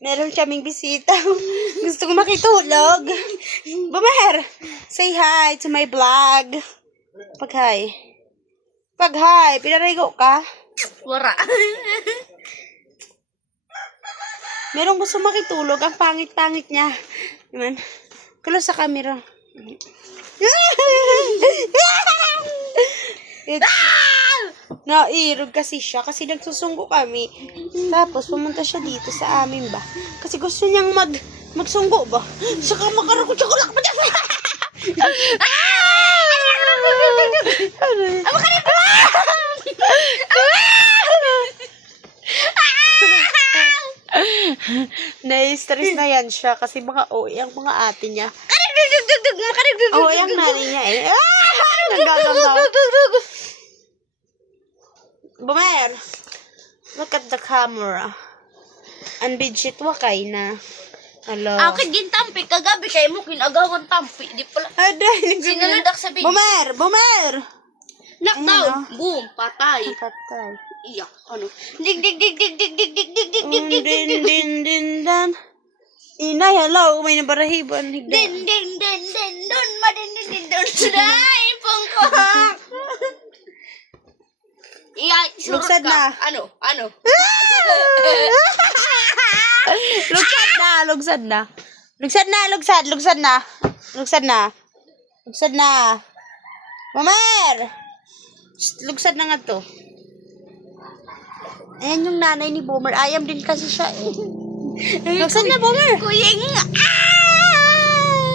Meron kaming bisita. Gusto ko makitulog. Bumer, say hi to my vlog. Pag-hi. Pag-hi, pinarigo ka? Wara. Merong gusto makitulog. Ang pangit-pangit niya. Naman. Close sa camera. Nairog kasi siya kasi nagsusunggo kami. Tapos pumunta siya dito sa amin ba. Kasi gusto niyang magsunggo ba. Saka makarako tsakulak pa dyan. Na-stress na yan siya kasi mga OA ang mga ate niya. OA ang nanay niya eh. Nagaganda. Bumer, look at the camera. Ang bidget wakay na. Hello. Ako gintampi kagabi kay mo kinagawan tampi. Di pala. Aday, Sinaludak sa video. Bumer! Knockdown. Boom. Patay. Patay. Iyak. Ano? Dig dig dig dig dig dig dig dig dig dig dig dig dig Din dan. Inay, hello. May nabarahiban. din din din din don madin din din don suday pangkok. Iya, surut Lugsad ka. na. Ano? Lugsad na. Lugsad na. Bumer! Lugsad na nga to. Ayan yung nanay ni Boomer. Ayam din kasi siya eh. Lugsad na, Boomer. Kuyeng.